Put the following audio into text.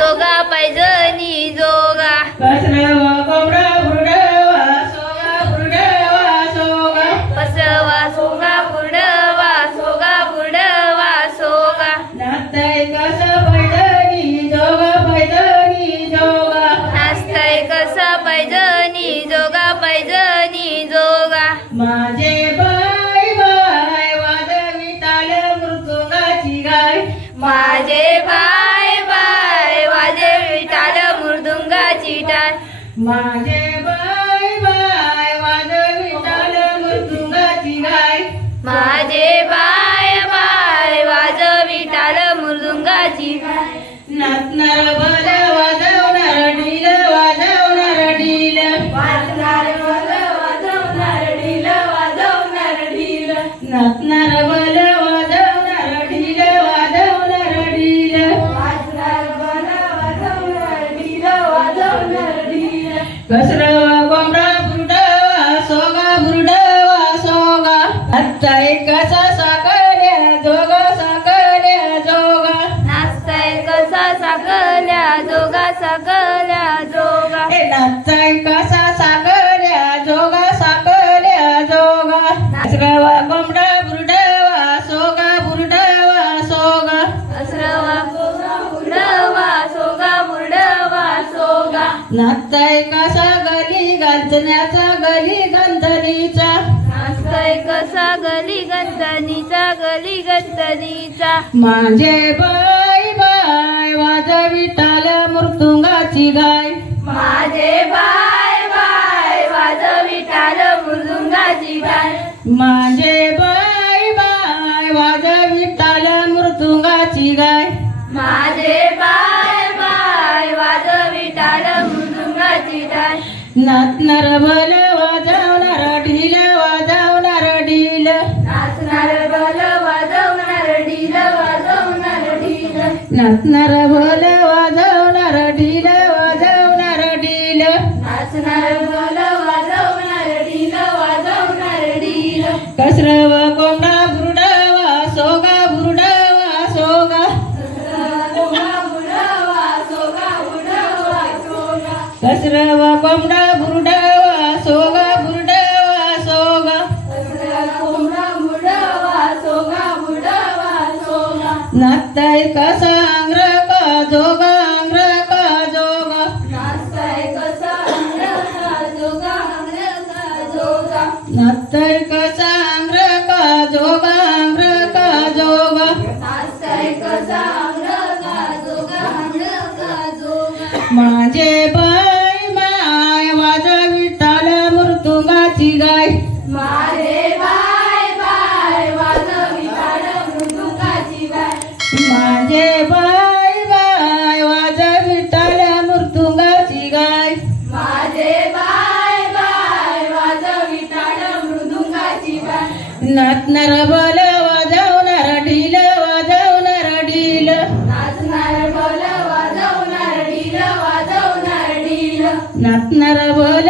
जोगा पैजनी जोगा. कसरवा कोबडा बुरडवा सोगा बुरडवा सोगा. पसवा सोगा बुडवा सोगा बुडवा सोगा. नाचताय कसा माझे बाय बाय वाजवी ताल मृतुंगाची गाय. माझे बाय बाय वाजे विटाल मृदुंगाची टाळ माझे बाय बाय वाजवी ताल मृतुंगाची गाय. माझे बाय बाय वाज विटाल मृदुंगाची नाचणार बल कसरवा कोंबडा बुरडवा सोगा बुरडवा सोगा. आत्ता एकाचा साकल्या जोगा साकल्या जोगा. नाचताय कसा साकल्या जोगा साकल्या जोगा. नाचता एकाचा साकल्या जोगा साकल्या जोगा. कसरवा कोंबडा बुरडवा सोगा बुरडवा सोगा. असरवा सोगा नाचता एकाचा गली गांजण्याचा गली गांजणीचा नाचताय कसा गली गंधनीचा गली गंधनीचा माझे बाय बाय वाजा विटाल मृत्युंगाची गाय. माझे बाय बाय वाज विठाल मृदुंगाची गाय. माझे बाय बाय वाजा विटाल मृत्युंगाची गाय. माझे नाचणार बल वाजवणार ढील वाजवणार ढील. नाचणार बल वाजवणार ढील वाजवणार ढील. नाचणार बल वाजवणार ढील वाजवणार ढील. नाचणार बल वाजवणार ढील वाजवणार ढील. कसरव कसरव कोंबडा बुरडवा सोगा बुरडवा सोगा. नाचताय कसा का जोगा अंग्र का जोगा? नाचताय कसा अंग्र का जोगा अंग्र का जोगा. माझे माझे बाय बाय मृदुंगाची गाय माझे बाय बाय वाजा विठाल मृत्युंगाची गाय. माझे बाय बाय वाजविठाल मृदुंगाची गाय नाचणार बल वाजवणार ढील वाजवणार ढील. नाचणार बोल वाजवणार ढील वाजवणार ढील. नाचणार बल